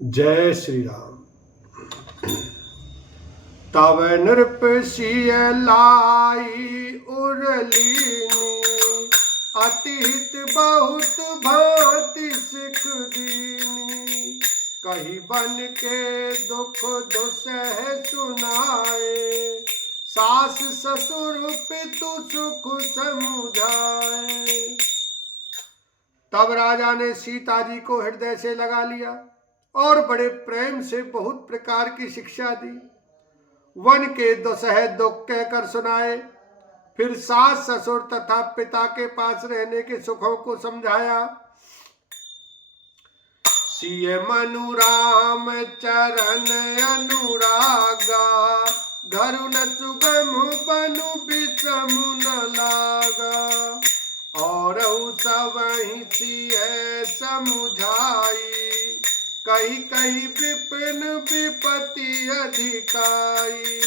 जय श्री राम। तब नृप सिय लाई उरलीनी, अतीत बहुत भांति सिख दीनी। कही बन के दुख दुसह सुनाए, सास ससुर पितु सुख समुझाए। तब राजा ने सीता जी को हृदय से लगा लिया और बड़े प्रेम से बहुत प्रकार की शिक्षा दी। वन के दुसह दुख कहकर सुनाए, फिर सास ससुर तथा पिता के पास रहने के सुखों को समझाया। सिय मनु राम चरण अनुरागा, घरु न सुगम बनु विषमु न लागा। और सबहि सिय समुझाई, कही कही विपिन विपति अधिकाई।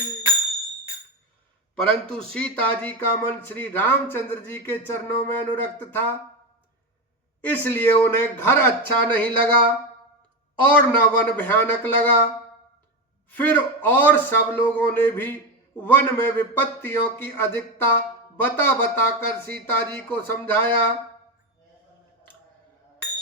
परंतु सीता जी का मन श्री रामचंद्र जी के चरणों में अनुरक्त था, इसलिए उन्हें घर अच्छा नहीं लगा और न वन भयानक लगा। फिर और सब लोगों ने भी वन में विपत्तियों की अधिकता बता बता कर सीता जी को समझाया।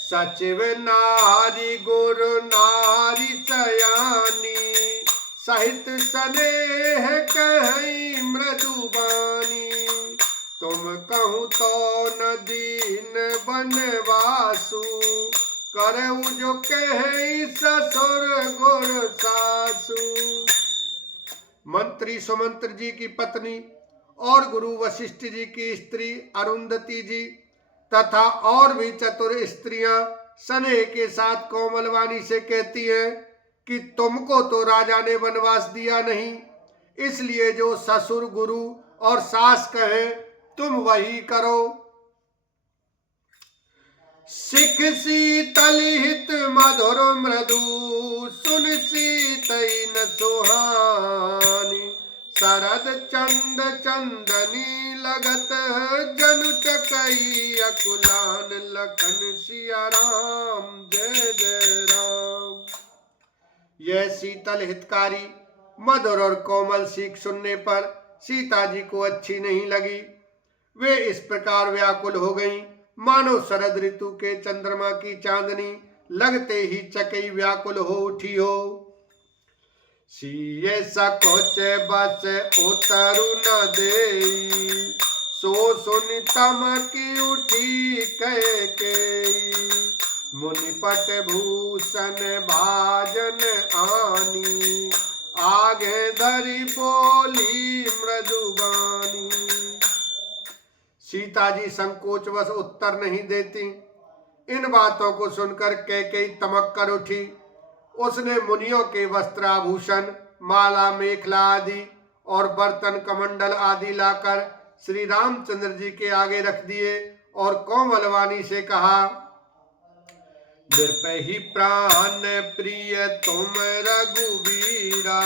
सचिव नारी गुरु नारी सयानी, सहित स्नेह कहीं मृदुबानी। तुम कहूँ तो न दीन बनवासु, करऊ जो कहीं ससुर गुर सासु। मंत्री सुमंत्र जी की पत्नी और गुरु वशिष्ठ जी की स्त्री अरुंधति जी तथा और भी चतुर स्त्रियां स्नेह के साथ कोमलवाणी से कहती हैं कि तुमको तो राजा ने वनवास दिया नहीं, इसलिए जो ससुर गुरु और सास कहें तुम वही करो। सिख शीतल हित मधुर मृदु, सुन सीतई न सुहानी। शरद चंद चंदनी लगत, जनु चकई अकुलान। लखन सिया राम जय जय राम। यह शीतल हितकारी मधुर और कोमल सीख सुनने पर सीता जी को अच्छी नहीं लगी। वे इस प्रकार व्याकुल हो गईं, मानो शरद ऋतु के चंद्रमा की चांदनी लगते ही चकई व्याकुल हो उठी हो। सिय सकोच बस उतरु न देई, सो सुनि तमकी उठी कह के। मुनिपट भूषण भाजन आनी, आगे धरी बोली मृदुबानी। सीता जी संकोचवश उत्तर नहीं देती। इन बातों को सुनकर कैकेयी तमक कर उठी। उसने मुनियों के वस्त्राभूषण, माला, मेखला आदि और बर्तन कमंडल आदि लाकर श्री रामचंद्र जी के आगे रख दिए और कोमलवाणी से कहा, निर्पही प्राण प्रिय तुम रघुवीरा,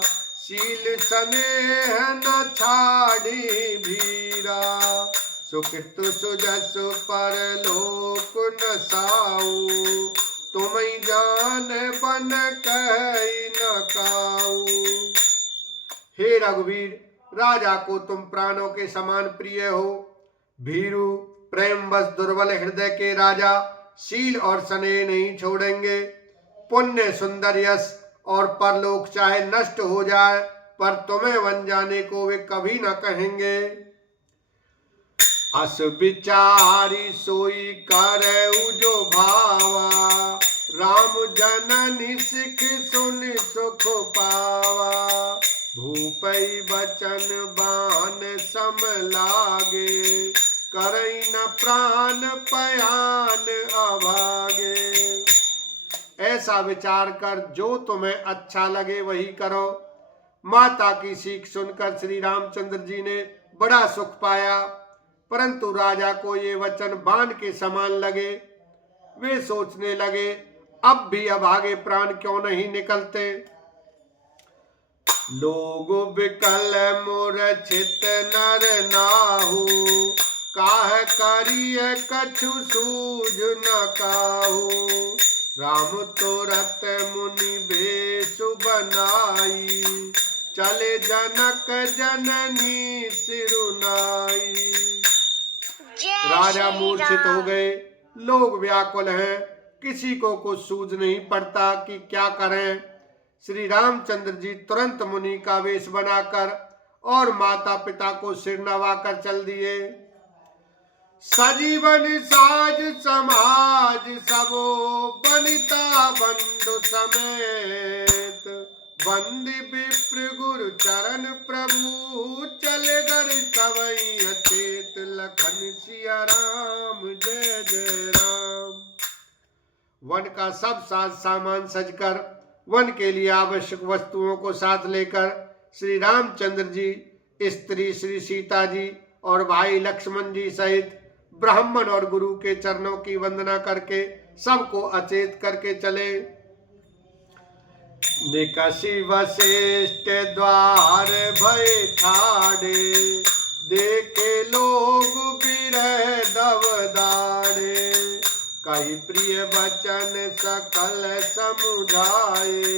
शील स्नेह न छाड़ी भीरा। सुकृत सुजसु परलोक न साऊ, तुम्हें जान बन कही न काऊ। हे रघुवीर, राजा को तुम प्राणों के समान प्रिय हो। भीरु प्रेम बस दुर्बल हृदय के राजा शील और स्नेह नहीं छोड़ेंगे। पुण्य, सुंदर यश और परलोक चाहे नष्ट हो जाए, पर तुम्हें वन जाने को वे कभी न कहेंगे। अस विचारी सोई करऊ जो भावा, राम जननी सिख सुन सुख पावा। भूपई बचन बान सम लागे, करई न प्राण पयान अभागे। ऐसा विचार कर जो तुम्हें अच्छा लगे वही करो। माता की सीख सुनकर श्री रामचंद्र जी ने बड़ा सुख पाया, परंतु राजा को ये वचन बाण के समान लगे। वे सोचने लगे, अब भी अभागे प्राण क्यों नहीं निकलते। लोग विकल मूर्छित नर नाहु, काह करिय कछु सूझ न काहू। राम तुरत मुनि भेष बनाई, चले जनक जननी सिरुनाई। राजा मूर्छित हो गए, लोग व्याकुल हैं, किसी को कुछ सूझ नहीं पड़ता कि क्या करें। श्री रामचंद्र जी तुरंत मुनि का वेश बनाकर और माता पिता को सिर नवाकर चल दिए। सजीवन साज समाज सबो बनिता बंधु समेत, बंदी विप्र गुरु चरण प्रभु, चले गर सवई अचेत, लखन सिया राम जय जय राम। वन का सब साज सामान सजकर वन के लिए आवश्यक वस्तुओं को साथ लेकर श्री रामचंद्र जी, स्त्री श्री सीता जी और भाई लक्ष्मण जी सहित ब्राह्मण और गुरु के चरणों की वंदना करके सबको अचेत करके चले। निकषि वशिष्ठ द्वार भय ठाड़े, देखे लोग बिरह दवदाड़े, कही प्रिय वचन सकल समुझाए,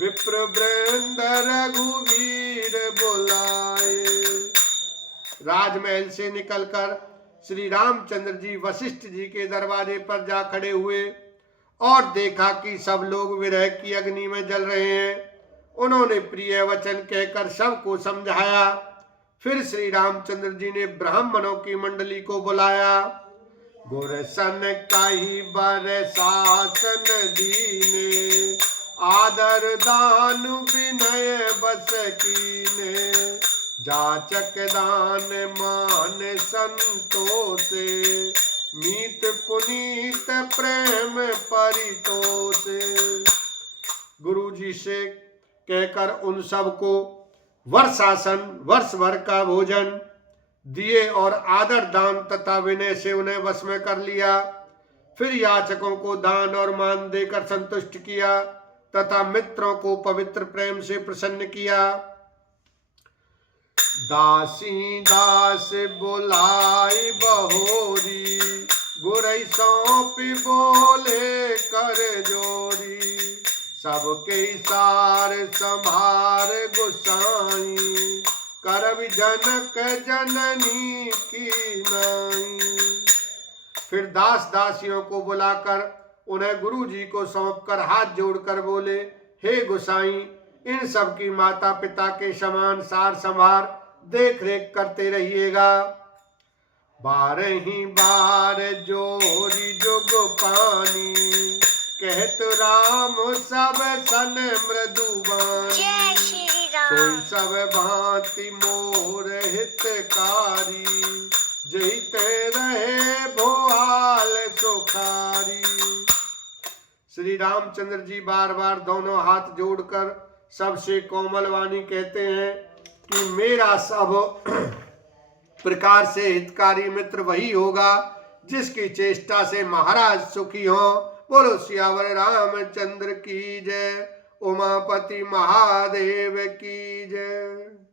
विप्र वृंद रघुवीर बुलाए। राजमहल से निकलकर श्री रामचंद्र जी वशिष्ठ जी के दरवाजे पर जा खड़े हुए और देखा कि सब लोग विरह की अग्नि में जल रहे हैं। उन्होंने प्रिय वचन कहकर सबको समझाया। फिर श्री रामचंद्र जी ने ब्राह्मणों की मंडली को बुलाया। गुरसन कही बर शासन दीने, आदर दान विनय बस कीने, जाचक दान मान संतोषे, मीत पुनीत प्रेम परितोषे। गुरु जी से कहकर उन सबको वर्षासन, वर्ष भर का भोजन दिए और आदर दान तथा विनय से उन्हें वश में कर लिया। फिर याचकों को दान और मान देकर संतुष्ट किया तथा मित्रों को पवित्र प्रेम से प्रसन्न किया। दासी दास बुलाई बहोरी, गुरई सौंपी बोले कर जोरी, सबके सार संभार गुसाई, करब जनक जननी की नाई। फिर दास दासियों को बुलाकर उन्हें गुरु जी को सौंपकर हाथ जोड़कर बोले, हे गुसाई, इन सब की माता पिता के समान सार संभार देख रेख करते रहिएगा। बारही बार जोरी जुग पानी, कहत राम सब सन मृदुबानी, सोई सब भांति मोर हितकारी, जहिते रहे भोआल सुखारी। श्री रामचंद्र जी बार बार दोनों हाथ जोड़कर सबसे कोमल वाणी कहते हैं कि मेरा सब प्रकार से हितकारी मित्र वही होगा जिसकी चेष्टा से महाराज सुखी हो। बोलो सियावर रामचंद्र की जय, उमापति महादेव की जय।